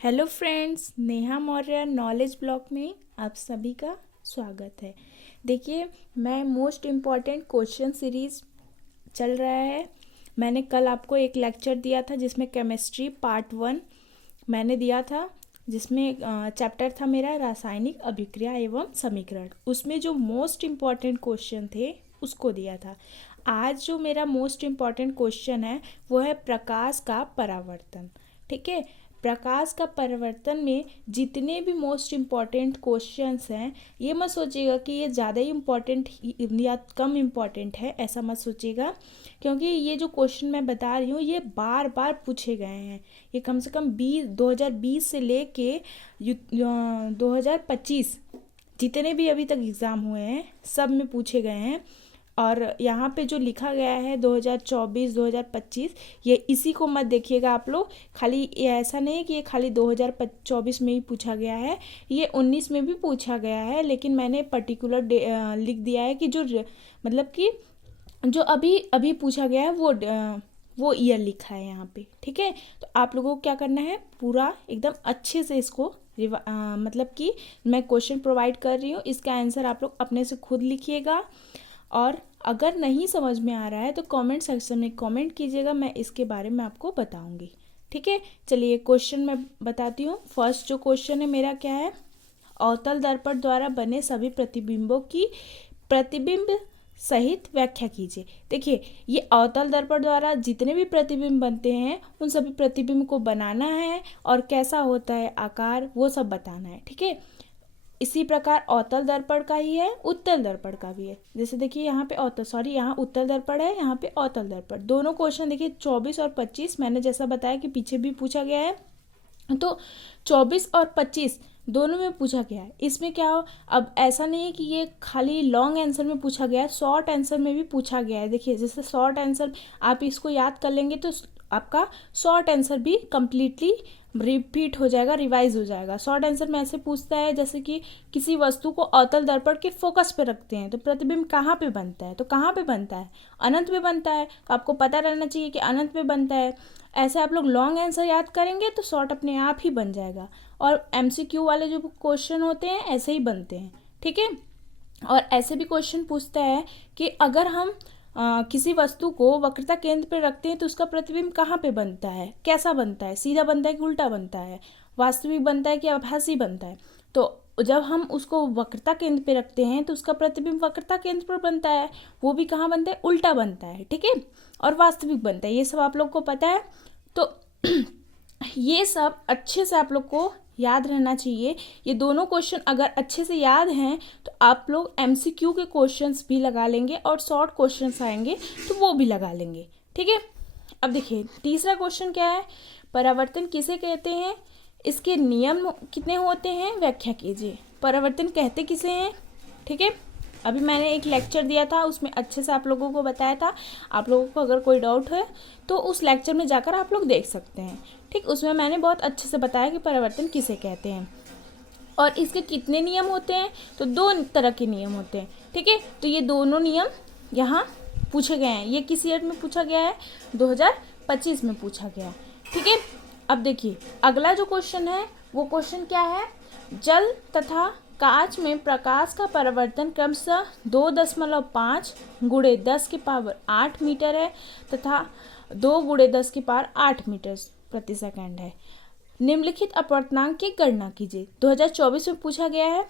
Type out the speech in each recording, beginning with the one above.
Hello friends, Neha Maurya knowledge block में आप सभी का स्वागत है। देखिए, मैं मोस्ट इम्पॉर्टेंट क्वेश्चन सीरीज़ चल रहा है। मैंने कल आपको एक लेक्चर दिया था जिसमें केमिस्ट्री पार्ट 1 मैंने दिया था, जिसमें चैप्टर था मेरा रासायनिक अभिक्रिया एवं समीकरण। उसमें जो मोस्ट इम्पॉर्टेंट क्वेश्चन थे उसको दिया था। आज जो मेरा मोस्ट इम्पॉर्टेंट क्वेश्चन है वो है प्रकाश का परावर्तन। ठीक है, प्रकाश का परावर्तन में जितने भी मोस्ट इम्पॉर्टेंट क्वेश्चंस हैं, ये मत सोचिएगा कि ये ज़्यादा ही इम्पॉर्टेंट या कम इम्पॉर्टेंट है, ऐसा मत सोचिएगा। क्योंकि ये जो क्वेश्चन मैं बता रही हूँ ये बार बार पूछे गए हैं। ये कम से कम 2020 से लेके 2025 जितने भी अभी तक एग्ज़ाम हुए हैं सब में पूछे गए हैं। और यहाँ पे जो लिखा गया है 2024 2025, ये इसी को मत देखिएगा आप लोग। खाली ये ऐसा नहीं है कि ये खाली 2024 में ही पूछा गया है, ये 19 में भी पूछा गया है। लेकिन मैंने पर्टिकुलर लिख दिया है कि जो मतलब कि जो अभी अभी पूछा गया है वो ईयर लिखा है यहाँ पे। ठीक है, तो आप लोगों को क्या करना है, पूरा एकदम अच्छे से इसको मतलब कि मैं क्वेश्चन प्रोवाइड कर रही हूँ, इसका आंसर आप लोग अपने से खुद लिखिएगा। और अगर नहीं समझ में आ रहा है तो कमेंट सेक्शन में कमेंट कीजिएगा, मैं इसके बारे में आपको बताऊंगी। ठीक है, चलिए क्वेश्चन मैं बताती हूँ। फर्स्ट जो क्वेश्चन है मेरा क्या है, अवतल दर्पण द्वारा बने सभी प्रतिबिंबों की प्रतिबिंब सहित व्याख्या कीजिए। देखिए, ये अवतल दर्पण द्वारा जितने भी प्रतिबिंब बनते हैं उन सभी प्रतिबिंब को बनाना है और कैसा होता है आकार वो सब बताना है। ठीक है, इसी प्रकार अवतल दर्पण का ही है, उत्तल दर्पण का भी है। जैसे देखिए यहाँ पे यहाँ उत्तल दर्पण है, यहाँ पे अवतल दर्पण। दोनों क्वेश्चन देखिए 24 और 25 मैंने जैसा बताया कि पीछे भी पूछा गया है, तो 24 और 25 दोनों में पूछा गया है। इसमें क्या हो, अब ऐसा नहीं है कि ये खाली लॉन्ग आंसर में पूछा गया है, शॉर्ट आंसर में भी पूछा गया है। देखिए, जैसे शॉर्ट आंसर आप इसको याद कर लेंगे तो आपका शॉर्ट आंसर भी कंप्लीटली रिपीट हो जाएगा, रिवाइज हो जाएगा। शॉर्ट आंसर में ऐसे पूछता है जैसे कि किसी वस्तु को अवतल दर्पण के फोकस पे रखते हैं तो प्रतिबिंब कहाँ पे बनता है, तो कहाँ पे बनता है, अनंत में बनता है। तो आपको पता रहना चाहिए कि अनंत में बनता है। ऐसे आप लोग लॉन्ग आंसर याद करेंगे तो शॉर्ट अपने आप ही बन जाएगा। और एमसीक्यू वाले जो क्वेश्चन होते हैं ऐसे ही बनते हैं। ठीक है, और ऐसे भी क्वेश्चन पूछता है कि अगर हम किसी वस्तु को वक्रता केंद्र पर रखते हैं तो उसका प्रतिबिंब कहाँ पे बनता है, कैसा बनता है, सीधा बनता है कि उल्टा बनता है, वास्तविक बनता है कि आभासी बनता है। तो जब हम उसको वक्रता केंद्र पे रखते हैं तो उसका प्रतिबिंब वक्रता केंद्र पर बनता है, वो भी कहाँ बनता है, उल्टा बनता है। ठीक है, और वास्तविक बनता है, ये सब आप लोग को पता है। तो ये सब अच्छे से आप लोग को याद रहना चाहिए। ये दोनों क्वेश्चन अगर अच्छे से याद हैं तो आप लोग एमसीक्यू के क्वेश्चंस भी लगा लेंगे और शॉर्ट क्वेश्चंस आएंगे तो वो भी लगा लेंगे। ठीक है, अब देखिए तीसरा क्वेश्चन क्या है, परावर्तन किसे कहते हैं, इसके नियम कितने होते हैं, व्याख्या कीजिए। परावर्तन कहते किसे हैं। ठीक है, अभी मैंने एक लेक्चर दिया था उसमें अच्छे से आप लोगों को बताया था। आप लोगों को अगर कोई डाउट है तो उस लेक्चर में जाकर आप लोग देख सकते हैं। ठीक, उसमें मैंने बहुत अच्छे से बताया कि परावर्तन किसे कहते हैं और इसके कितने नियम होते हैं। तो 2 तरह के नियम होते हैं। ठीक है, तो ये दोनों नियम यहाँ पूछे गए हैं। ये किस ईयर में पूछा गया है, 2025 में पूछा गया है। ठीक है, अब देखिए अगला जो क्वेश्चन है वो क्वेश्चन क्या है, जल तथा कांच में प्रकाश का परावर्तन क्रमशः 2.5 गुणे 10 की पावर 8 मीटर है तथा 2 गुणे 10 की पावर 8 मीटर प्रति सेकंड है। निम्नलिखित अपवर्तनांक की गणना कीजिए। 2024 में पूछा गया है।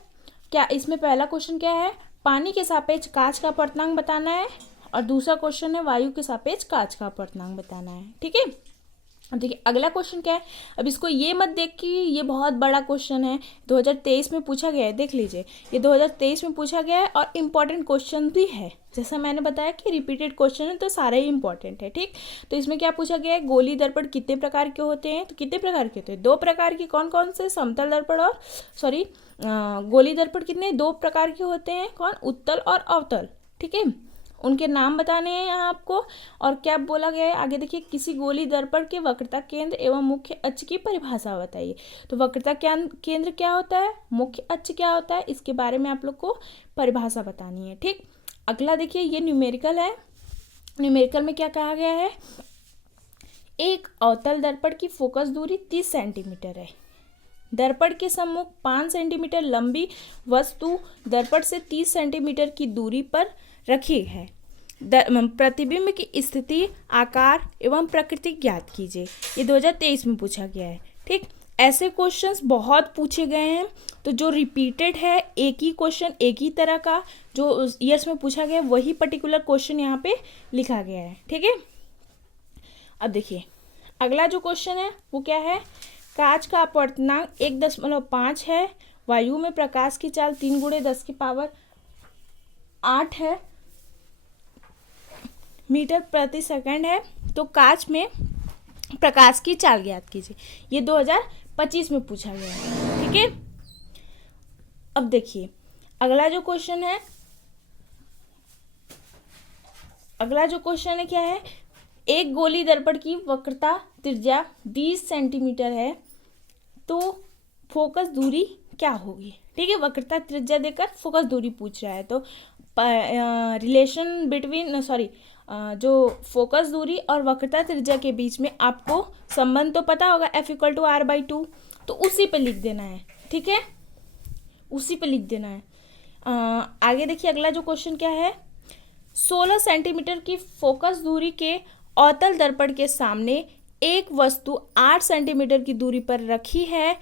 क्या इसमें पहला क्वेश्चन क्या है, पानी के सापेक्ष कांच का अपवर्तनांक बताना है, और दूसरा क्वेश्चन है वायु के सापेक्ष कांच का अपवर्तनांक बताना है। ठीक है, अब देखिए अगला क्वेश्चन क्या है। अब इसको ये मत देख कि ये बहुत बड़ा क्वेश्चन है, 2023 में पूछा गया है। देख लीजिए, ये 2023 में पूछा गया है और इम्पॉर्टेंट क्वेश्चन भी है। जैसा मैंने बताया कि रिपीटेड क्वेश्चन है तो सारे ही इंपॉर्टेंट है। ठीक, तो इसमें क्या पूछा गया है, गोली दर्पण कितने प्रकार के होते हैं, तो कितने प्रकार के होते हैं, 2 प्रकार के। कौन कौन से, समतल दर्पण और गोली दर्पण कितने, 2 प्रकार के होते हैं। कौन, उत्तल और अवतल। ठीक है, उनके नाम बताने हैं यहाँ आपको। और क्या बोला गया है आगे देखिए, किसी गोली दर्पण के वक्रता केंद्र एवं मुख्य अक्ष की परिभाषा बताइए। तो वक्रता केंद्र क्या होता है, मुख्य अक्ष क्या होता है, इसके बारे में आप लोग को परिभाषा बतानी है। ठीक, अगला देखिए ये न्यूमेरिकल है। न्यूमेरिकल में क्या कहा गया है, एक अवतल दर्पण की फोकस दूरी 30 सेंटीमीटर है। दर्पण के सम्मुख 5 सेंटीमीटर लंबी वस्तु दर्पण से 30 सेंटीमीटर की दूरी पर रखी है। प्रतिबिंब की स्थिति, आकार एवं प्रकृति ज्ञात कीजिए। ये 2023 में पूछा गया है। ठीक, ऐसे क्वेश्चंस बहुत पूछे गए हैं। तो जो रिपीटेड है, एक ही क्वेश्चन एक ही तरह का जो ईयर्स में पूछा गया वही पर्टिकुलर क्वेश्चन यहाँ पे लिखा गया है। ठीक है, अब देखिए अगला जो क्वेश्चन है वो क्या है। कांच का अपवर्तनांक 1.5 है। वायु में प्रकाश की चाल 3 × 10⁸ है मीटर प्रति सेकंड है। तो कांच में प्रकाश की चाल ज्ञात कीजिए। ये 2025 में पूछा गया है। ठीक है, अब देखिए अगला जो क्वेश्चन है क्या है। एक गोली दर्पण की वक्रता त्रिज्या 20 सेंटीमीटर है तो फोकस दूरी क्या होगी। ठीक है, वक्रता त्रिज्या देकर फोकस दूरी पूछ रहा है। तो रिलेशन बिटवीन जो फोकस दूरी और वक्रता त्रिज्या के बीच में आपको संबंध तो पता होगा, F=R/2। तो उसी पे लिख देना है। ठीक है, उसी पे लिख देना है। आगे देखिए अगला जो क्वेश्चन क्या है। 16 सेंटीमीटर की फोकस दूरी के अवतल दर्पण के सामने एक वस्तु 8 सेंटीमीटर की दूरी पर रखी है।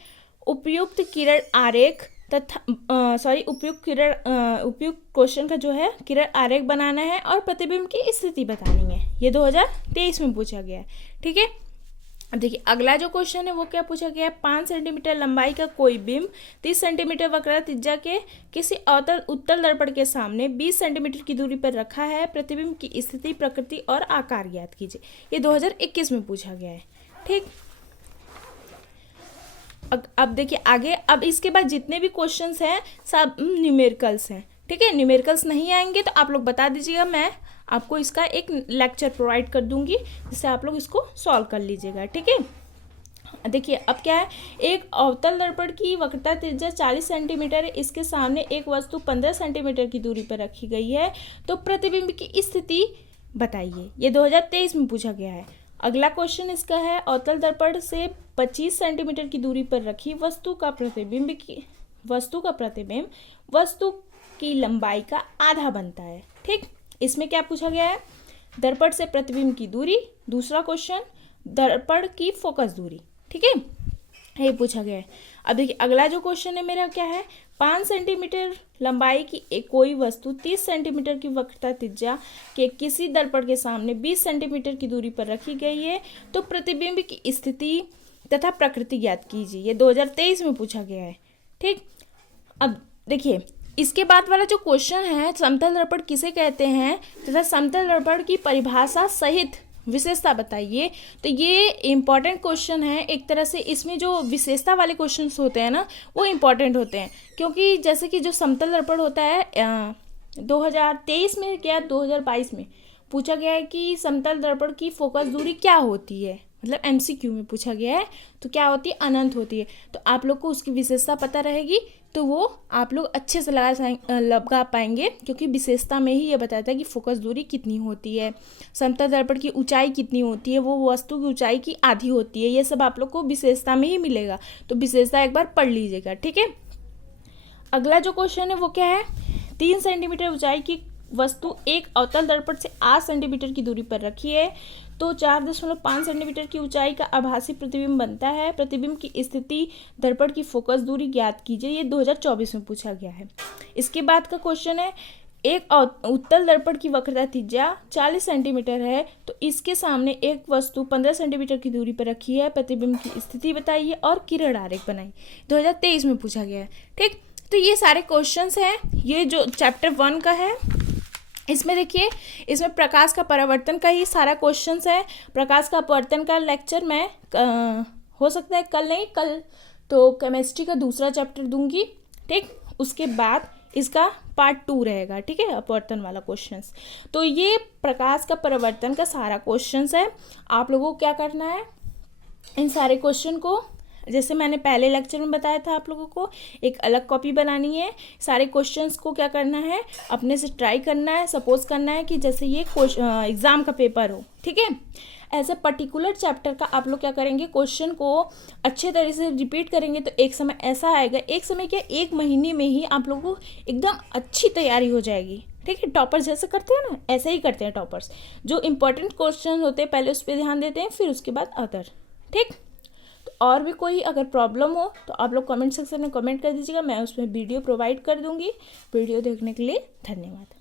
उपयुक्त किरण आरेख तथा उपयुक्त क्वेश्चन का जो है किरण आरेख बनाना है और प्रतिबिंब की स्थिति बतानी है। ये 2023 में पूछा गया है। ठीक है, अब देखिए अगला जो क्वेश्चन है वो क्या पूछा गया है। 5 सेंटीमीटर लंबाई का कोई बिंब 30 सेंटीमीटर वक्रता त्रिज्या के किसी उत्तल दर्पण के सामने 20 सेंटीमीटर की दूरी पर रखा है। प्रतिबिंब की स्थिति, प्रकृति और आकार ज्ञात कीजिए। ये 2021 में पूछा गया है। ठीक, अब देखिए आगे। अब इसके बाद जितने भी क्वेश्चंस हैं सब न्यूमेरिकल्स हैं। ठीक है, न्यूमेरिकल्स नहीं आएंगे तो आप लोग बता दीजिएगा, मैं आपको इसका एक लेक्चर प्रोवाइड कर दूंगी जिससे आप लोग इसको सॉल्व कर लीजिएगा। ठीक है, देखिए अब क्या है। एक अवतल दर्पण की वक्रता त्रिज्या 40 सेंटीमीटर है। इसके सामने एक वस्तु 15 सेंटीमीटर की दूरी पर रखी गई है। तो प्रतिबिंब की स्थिति बताइए। ये 2023 में पूछा गया है। अगला क्वेश्चन इसका है। अवतल दर्पण से 25 सेंटीमीटर की दूरी पर रखी वस्तु का प्रतिबिंब वस्तु की लंबाई का आधा बनता है। ठीक, इसमें क्या पूछा गया है। दर्पण से प्रतिबिंब की दूरी। दूसरा क्वेश्चन दर्पण की फोकस दूरी। ठीक है, ये पूछा गया है। अब देखिए अगला जो क्वेश्चन है मेरा क्या है। 5 सेंटीमीटर लंबाई की कोई वस्तु 30 सेंटीमीटर की वक्रता त्रिज्या के किसी दर्पण के सामने 20 सेंटीमीटर की दूरी पर रखी गई है। तो प्रतिबिंब की स्थिति तथा प्रकृति ज्ञात कीजिए। ये 2023 में पूछा गया है। ठीक, अब देखिए इसके बाद वाला जो क्वेश्चन है, समतल दर्पण किसे कहते हैं तथा समतल दर्पण की परिभाषा सहित विशेषता बताइए। तो ये इम्पॉर्टेंट क्वेश्चन है एक तरह से। इसमें जो विशेषता वाले क्वेश्चंस होते हैं ना वो इम्पॉर्टेंट होते हैं, क्योंकि जैसे कि जो समतल दर्पण होता है 2023 में क्या 2022 में पूछा गया है कि समतल दर्पण की फोकस दूरी क्या होती है। मतलब MCQ में पूछा गया है। तो क्या होती है, अनंत होती है। तो आप लोग को उसकी विशेषता पता रहेगी तो वो आप लोग अच्छे से लगा पाएंगे, क्योंकि विशेषता में ही ये बताता है कि फोकस दूरी कितनी होती है, समतल दर्पण की ऊंचाई कितनी होती है, वो वस्तु की ऊंचाई की आधी होती है। ये सब आप लोग को विशेषता में ही मिलेगा। तो विशेषता एक बार पढ़ लीजिएगा। ठीक है, अगला जो क्वेश्चन है वो क्या है। 3 सेंटीमीटर ऊंचाई की वस्तु एक अवतल दर्पण से 8 सेंटीमीटर की दूरी पर रखी है। तो 4.5 सेंटीमीटर की ऊंचाई का आभासी प्रतिबिंब बनता है। प्रतिबिंब की स्थिति, दर्पण की फोकस दूरी ज्ञात कीजिए। ये 2024 में पूछा गया है। इसके बाद का क्वेश्चन है। एक उत्तल दर्पण की वक्रता त्रिज्या 40 सेंटीमीटर है। तो इसके सामने एक वस्तु 15 सेंटीमीटर की दूरी पर रखी है। प्रतिबिंब की स्थिति बताइए और किरण आरेख बनाइए। 2023 में पूछा गया है। ठीक, तो ये सारे क्वेश्चंस हैं। ये जो चैप्टर 1 का है इसमें देखिए, इसमें प्रकाश का परावर्तन का ही सारा क्वेश्चंस है। प्रकाश का अपवर्तन का लेक्चर मैं हो सकता है कल नहीं, कल तो केमिस्ट्री का दूसरा चैप्टर दूंगी। ठीक, उसके बाद इसका पार्ट 2 रहेगा। ठीक है, अपवर्तन वाला क्वेश्चंस। तो ये प्रकाश का परावर्तन का सारा क्वेश्चंस है। आप लोगों को क्या करना है, इन सारे क्वेश्चन को जैसे मैंने पहले लेक्चर में बताया था आप लोगों को एक अलग कॉपी बनानी है। सारे क्वेश्चंस को क्या करना है, अपने से ट्राई करना है। सपोज करना है कि जैसे ये एग्ज़ाम का पेपर हो। ठीक है, एज अ पर्टिकुलर चैप्टर का आप लोग क्या करेंगे, क्वेश्चन को अच्छे तरह से रिपीट करेंगे तो एक समय ऐसा आएगा, एक समय क्या, एक महीने में ही आप लोगों को एकदम अच्छी तैयारी हो जाएगी। ठीक है, टॉपर्स जैसे करते हैं ना, ऐसे ही करते हैं टॉपर्स। जो इंपॉर्टेंट क्वेश्चन होते हैं पहले उस पर ध्यान देते हैं, फिर उसके बाद अदर। ठीक, तो और भी कोई अगर प्रॉब्लम हो तो आप लोग कमेंट सेक्शन में कमेंट कर दीजिएगा, मैं उसमें वीडियो प्रोवाइड कर दूंगी। वीडियो देखने के लिए धन्यवाद।